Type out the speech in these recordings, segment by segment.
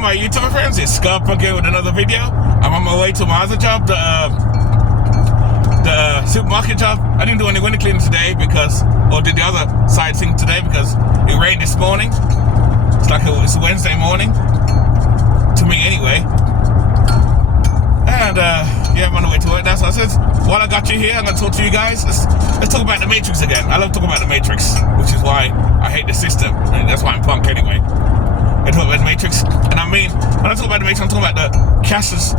my YouTuber friends, it's Scarp again with another video. I'm on my way to my other job, the supermarket job. I didn't do any window cleaning today or did the other side thing today because it rained this morning. It's Wednesday morning, to me anyway. And yeah, I'm on the way to work now. So I said, while I got you here, I'm going to talk to you guys. Let's talk about the Matrix again. I love talking about the Matrix, which is why I hate the system. And that's why I'm punk anyway. I talk about the Matrix, and I mean, when I talk about the Matrix, I'm talking about the cashless.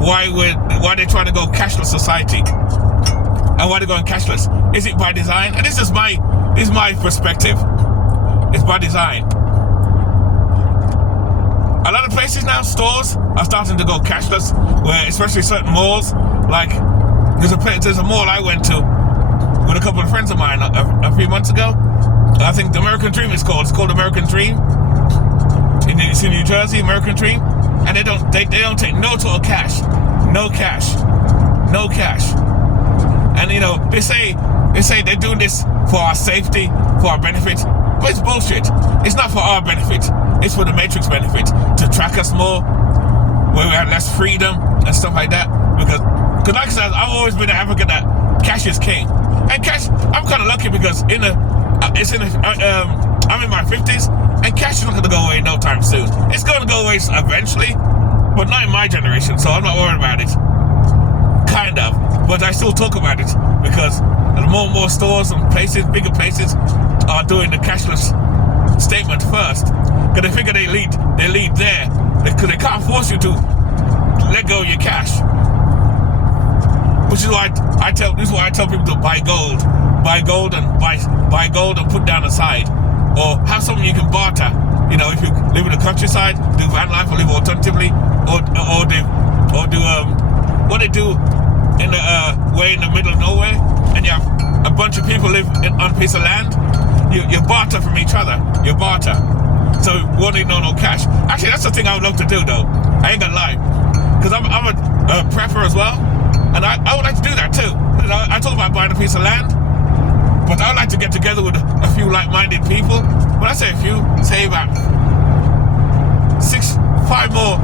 Why they're trying to go cashless society, and why they're going cashless? Is it by design? And this is my perspective. It's by design. A lot of places now, stores are starting to go cashless, where especially certain malls, like there's a mall I went to with a couple of friends of mine a few months ago. I think the American Dream is called. It's called American Dream. It's in New Jersey, American Dream, and they don't take no total cash, no cash. And you know they say they're doing this for our safety, for our benefit, but it's bullshit. It's not for our benefit. It's for the Matrix benefit, to track us more, where we have less freedom and stuff like that. Because like I said, I've always been an advocate that cash is king, and cash. I'm kind of lucky because I'm in my 50s. And cash is not going to go away no time soon. It's going to go away eventually, but not in my generation, so I'm not worried about it. Kind of. But I still talk about it because more and more stores and places, bigger places, are doing the cashless statement first. Because they figure they lead there. Because they can't force you to let go of your cash. Which is why I tell people to buy gold. Buy gold and put down aside. Or have something you can barter. You know, if you live in the countryside, do van life or live alternatively, or do what they do in the way in the middle of nowhere, and you have a bunch of people live on a piece of land. You barter from each other. You barter. So you won't need no cash. Actually, that's the thing I would love to do though. I ain't gonna lie, because I'm a prepper as well, and I would like to do that too. You know, I talk about buying a piece of land. But I would like to get together with a few like-minded people. When I say a few, say about 5 more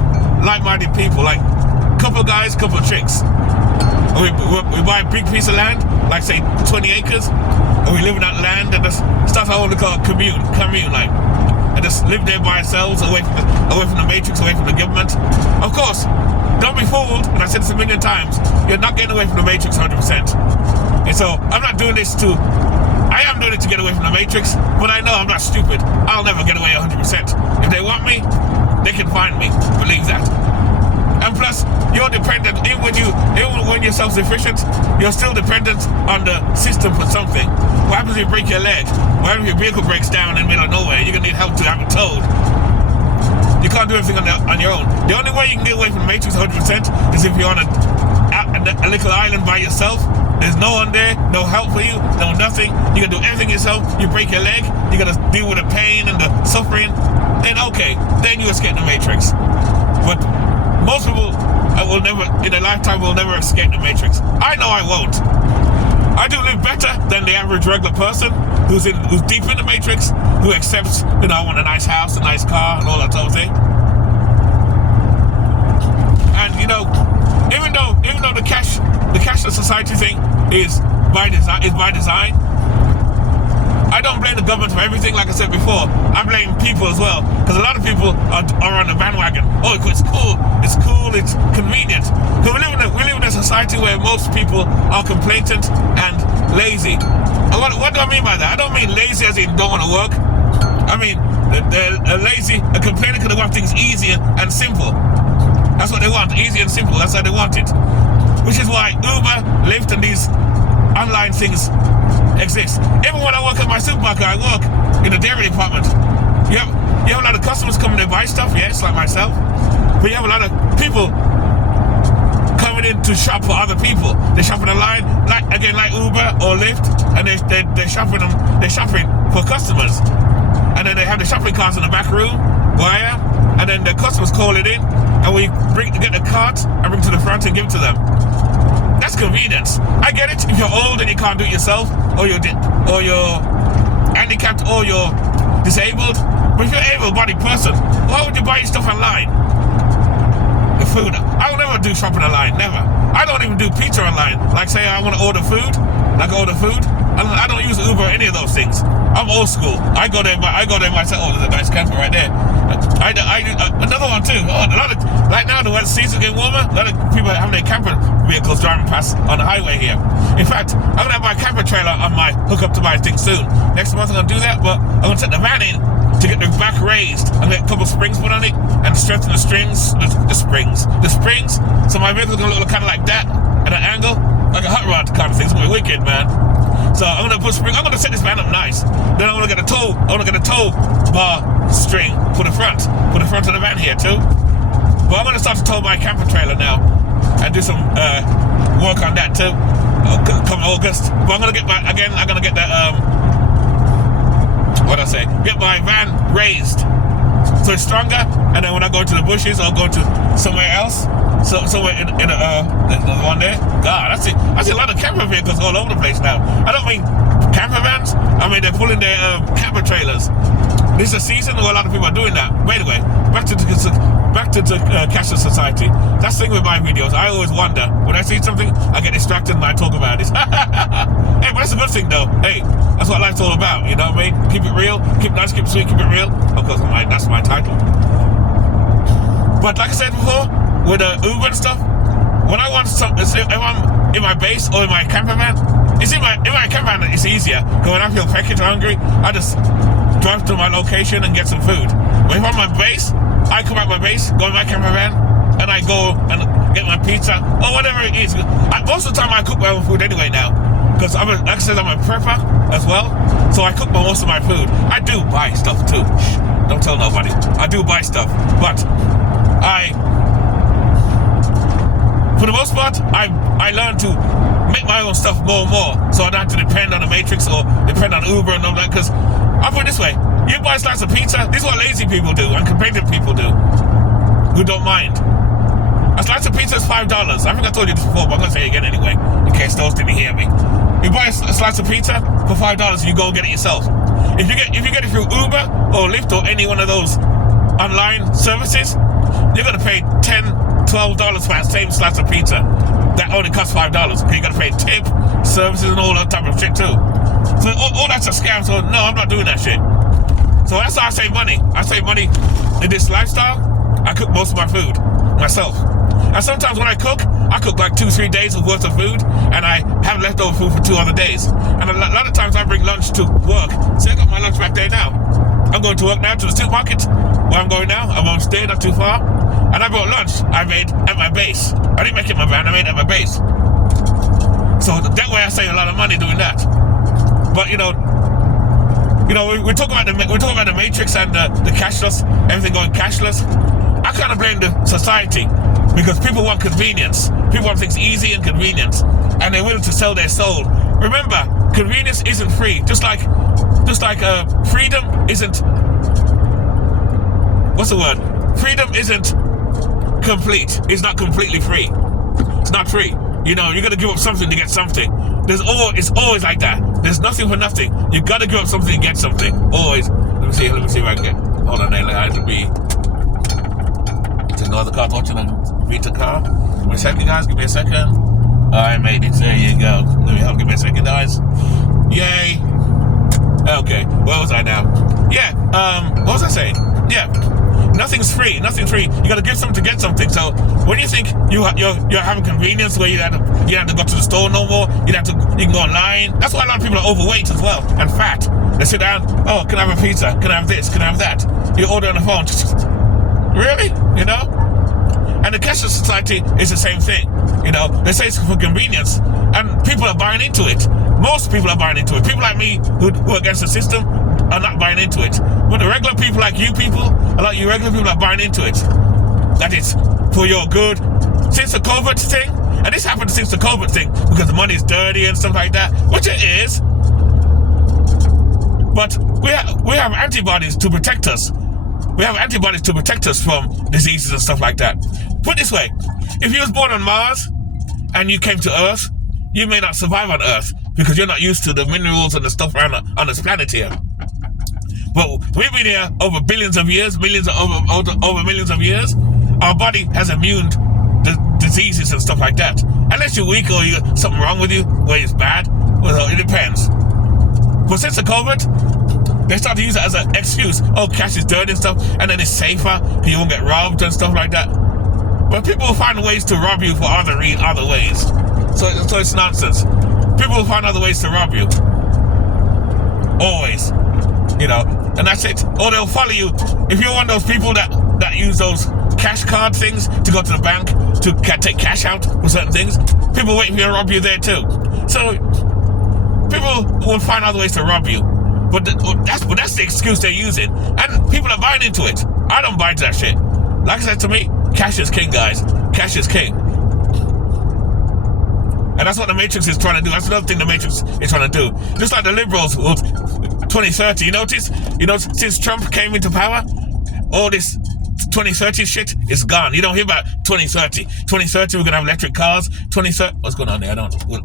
like-minded people, like couple guys, couple chicks. And we buy a big piece of land, like say 20 acres, and we live in that land and just start our own commune, like, and just live there by ourselves, away from the Matrix, away from the government. Of course, don't be fooled, and I said this a million times, you're not getting away from the Matrix 100%. And so, I am doing it to get away from the Matrix, but I know I'm not stupid. I'll never get away 100%. If they want me, they can find me. Believe that. And plus, you're dependent, even when you're self-sufficient, you're still dependent on the system for something. What happens if you break your leg? What happens if your vehicle breaks down in the middle of nowhere? You're going to need help to have it towed. You can't do everything on your own. The only way you can get away from the Matrix 100% is if you're on a little island by yourself. There's no one there, no help for you, no nothing. You gotta do everything yourself. You break your leg, you gotta deal with the pain and the suffering. Then then you escape the Matrix. But most people will never, in their lifetime, will never escape the Matrix. I know I won't. I do live better than the average regular person who's deep in the Matrix, who accepts, I want a nice house, a nice car, and all that sort of thing. And even though the cashless society thing is by design, I don't blame the government for everything. Like I said before, I blame people as well, because a lot of people are on the bandwagon. Oh, it's cool, it's convenient. Because we live in a society where most people are complacent and lazy. And what do I mean by that? I don't mean lazy as in don't want to work. I mean they're lazy and complaining because they want things easy and simple. That's what they want, easy and simple. That's how they want it. Which is why Uber, Lyft, and these online things exist. Even when I work at my supermarket, I work in the dairy department. You have a lot of customers coming to buy stuff, yes, like myself. But you have a lot of people coming in to shop for other people. They shop in a line, like Uber or Lyft, and they're shopping for customers. And then they have the shopping carts in the back room, and then the customers call it in, and we get the cart and bring it to the front and give it to them. That's convenience. I get it if you're old and you can't do it yourself, or you're handicapped, or you're disabled. But if you're an able-bodied person, why would you buy your stuff online? The food. I will never do shopping online, never. I don't even do pizza online. Like say I want to order food, I don't use Uber or any of those things. I'm old school. I go there myself. Oh, there's a nice camper right there. I do another one too. Oh, right now the season's getting warmer. A lot of people are having their camper vehicles driving past on the highway here. In fact, I'm gonna have my camper trailer on my hook up to my thing soon. Next month I'm gonna do that, but I'm gonna take the van in to get the back raised and get a couple springs put on it and strengthen the springs. So my vehicle's gonna look kind of like that at an angle, like a hot rod kind of thing. It's gonna be wicked, man. So I'm gonna set this van up nice. Then I'm gonna get a tow bar string for the front of the van here too. But I'm gonna start to tow my camper trailer now and do some work on that too. Come August. But I'm gonna get get my van raised so it's stronger, and then when I go into the bushes or go to somewhere else, somewhere in the one there. God, I see a lot of camper vehicles all over the place now. I don't mean camper vans. I mean they're pulling their camper trailers. This is a season where a lot of people are doing that. But anyway, back to the cashless society. That's the thing with my videos. I always wonder when I see something, I get distracted and I talk about it. Hey, but that's a good thing though. Hey, that's what life's all about. You know what I mean? Keep it real, keep it nice, keep it sweet, keep it real. Of course, that's my title. But like I said before, with the Uber and stuff, when I want something, if I'm in my base or in my camper van, it's in my camper van it's easier. Because when I feel peckish or hungry, I just drive to my location and get some food. But if I'm on my base, I come out my base, go in my camper van, and I go and get my pizza or whatever it is. Most of the time I cook my own food anyway now, because like I said, I'm a prepper as well, so I cook most of my food. I do buy stuff too. Shh, don't tell nobody. I do buy stuff, but for the most part, I learned to make my own stuff more and more, so I don't have to depend on the Matrix or depend on Uber and all that. Because I'll put it this way: you buy a slice of pizza. This is what lazy people do and competitive people do, who don't mind. A slice of pizza is $5. I think I told you this before, but I'm gonna say it again anyway, in case those didn't hear me. You buy a slice of pizza for $5, you go and get it yourself. If you get it through Uber or Lyft or any one of those online services, you're gonna pay $10-12 for that same slice of pizza that only costs $5. Okay, you gotta pay tip, services, and all that type of shit too. So all that's a scam. So no, I'm not doing that shit. So that's how I save money. I save money in this lifestyle. I cook most of my food myself. And sometimes when I cook like 2-3 days worth of food, and I have leftover food for 2 other days. And a lot of times I bring lunch to work. So I got my lunch back there now. I'm going to work now to the supermarket where I'm going now. I'm on stay, not too far. And I brought lunch I made at my base. I didn't make it in my van, I made it at my base. So that way I save a lot of money doing that. But we talk about the Matrix and the cashless, everything going cashless. I kind of blame the society because people want convenience. People want things easy and convenient, and they're willing to sell their soul. Remember, convenience isn't free. Just like freedom isn't. What's the word? Freedom isn't complete. It's not completely free. It's not free. You gotta give up something to get something. It's always like that. There's nothing for nothing. You gotta give up something to get something. Always. Let me see if I can get. Hold on, I have to be. To know the car, watching a Vita car. Give me a second, guys. Give me a second. I made it. There you go. Give me a second, guys. Yay. Okay. Where was I now? Yeah. What was I saying? Yeah. Nothing's free. Nothing's free. You gotta give something to get something. So when you think you're having convenience where you have to go to the store no more, you can go online. That's why a lot of people are overweight as well and fat. They sit down. Oh, can I have a pizza? Can I have this? Can I have that? You order on the phone. Really? And the cashless society is the same thing. They say it's for convenience, and people are buying into it. Most people are buying into it. People like me who are against the system are not buying into it. But the regular people like you people, a lot of you regular people are buying into it. That it's for your good. Since the COVID thing, and this happened since the COVID thing, because the money is dirty and stuff like that, which it is. But we have antibodies to protect us. We have antibodies to protect us from diseases and stuff like that. Put it this way, if you was born on Mars and you came to Earth, you may not survive on Earth because you're not used to the minerals and the stuff around on this planet here. But we've been here over billions of years, over millions of years. Our body has immune to diseases and stuff like that. Unless you're weak or you got something wrong with you, where it's bad, well, it depends. But since the COVID, they start to use it as an excuse. Oh, cash is dirty and stuff, and then it's safer, you won't get robbed and stuff like that. But people will find ways to rob you for other ways. So it's nonsense. People will find other ways to rob you. Always. You know, and that's it. Or they'll follow you. If you're one of those people that use those cash card things to go to the bank to take cash out for certain things, people wait for you to rob you there too. So people will find other ways to rob you. But that's the excuse they're using. And people are buying into it. I don't buy into that shit. Like I said, to me, cash is king, guys. Cash is king. And that's what the Matrix is trying to do. That's another thing the Matrix is trying to do. Just like the liberals, 2030, you notice, since Trump came into power, all this 2030 shit is gone. You don't hear about 2030. 2030, we're going to have electric cars. 2030, what's going on there? I don't know.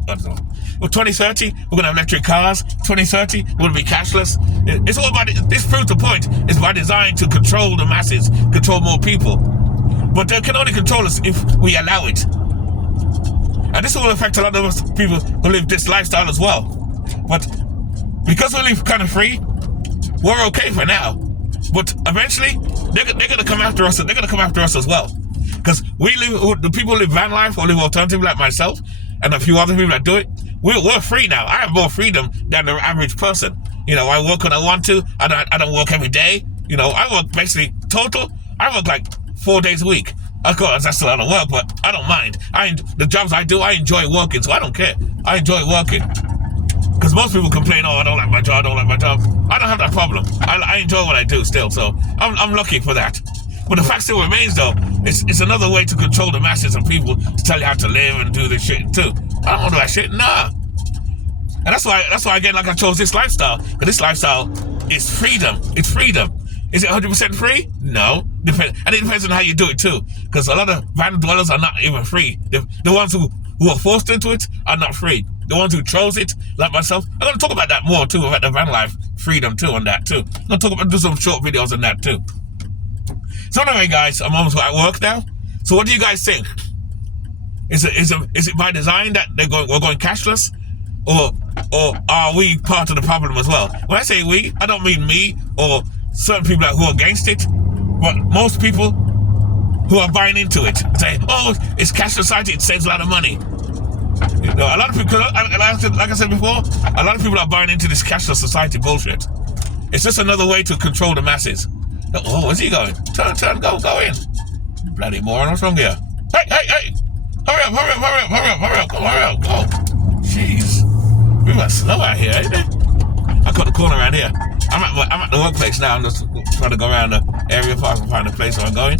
Well, 2030, we're going to have electric cars. 2030, we're going to be cashless. It's all about it. This proves the point. It's by design to control the masses, control more people. But they can only control us if we allow it. And this will affect a lot of us people who live this lifestyle as well. But because we live kind of free, we're okay for now. But eventually, they're going to come after us. They're going to come after us as well. Because the people who live van life or live alternative like myself and a few other people that do it, we're free now. I have more freedom than the average person. I work when I want to. I don't work every day. I work basically total. I work like 4 days a week. Of course, that's a lot of work, but I don't mind. The jobs I do, I enjoy working, so I don't care. I enjoy working. Because most people complain, oh, I don't like my job, I don't have that problem. I enjoy what I do still, so I'm lucky for that. But the fact still remains, though, it's another way to control the masses and people to tell you how to live and do this shit, too. I don't want to do that shit, nah. And that's why again, like I chose this lifestyle. Because this lifestyle is freedom. It's freedom. Is it 100% free? No. And it depends on how you do it too. Because a lot of van dwellers are not even free. The ones who are forced into it are not free. The ones who chose it, like myself, I'm going to talk about that more too, about the van life freedom too, on that too. I'm going to do some short videos on that too. So anyway, guys, I'm almost at work now. So what do you guys think? Is it by design that we're going cashless? Or are we part of the problem as well? When I say we, I don't mean me or certain people who are against it, but most people who are buying into it say, oh, it's cash society, it saves a lot of money. A lot of people, like I said before, a lot of people are buying into this cashless society bullshit. It's just another way to control the masses. Oh, where's he going? Turn, go in. Bloody moron, what's wrong here? Hey! Hurry up, go. Jeez. We got snow out here, ain't it? I got the corner around here. I'm at the workplace now. I'm just trying to go around the area if I can find a place where I'm going.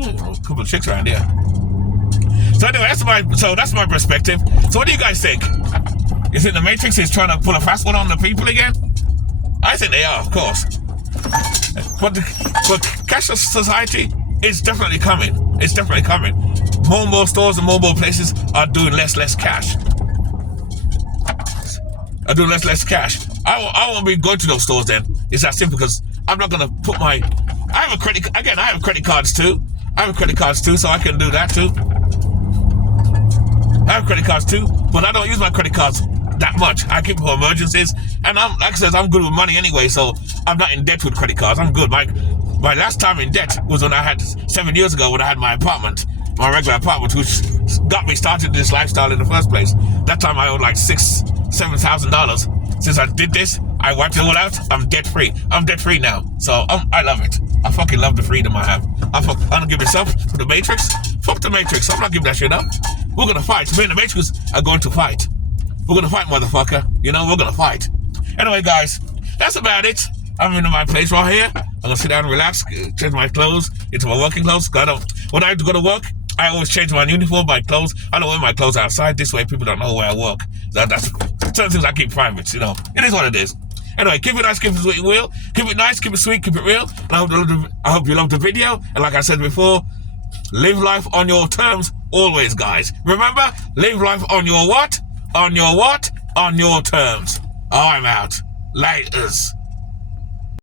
A couple of chicks around here. So anyway, that's my perspective. So what do you guys think? You think the Matrix is trying to pull a fast one on the people again? I think they are, of course. But cashless society is definitely coming. It's definitely coming. More and more stores and more places are doing less cash. I won't be going to those stores then. It's that simple because I'm not going to put I have credit cards too. So I can do that too. I have credit cards too, but I don't use my credit cards that much. I keep them for emergencies, and like I said, I'm good with money anyway, so I'm not in debt with credit cards. I'm good. My last time in debt was when I had 7 years ago when I had my apartment, my regular apartment, which got me started this lifestyle in the first place. That time I owed like $7,000. Since I did this, I wiped it all out. I'm debt free. I'm debt free now, so I love it. I fucking love the freedom I have. I don't give myself for the Matrix. Fuck the Matrix. I'm not giving that shit up. We're gonna fight. Me and the Matrix are going to fight. We're gonna fight, motherfucker. We're gonna fight. Anyway, guys, that's about it. I'm in my place right here. I'm gonna sit down and relax, change my clothes into my working clothes. When I have to go to work, I always change my uniform, my clothes. I don't wear my clothes outside. This way, people don't know where I work. That's certain things I keep private. It is what it is. Anyway, keep it nice, keep it sweet and real. Keep it nice, keep it sweet, keep it real. And I hope you loved the video. And like I said before, live life on your terms always, guys. Remember, live life on your what? On your what? On your terms. I'm out. Laters.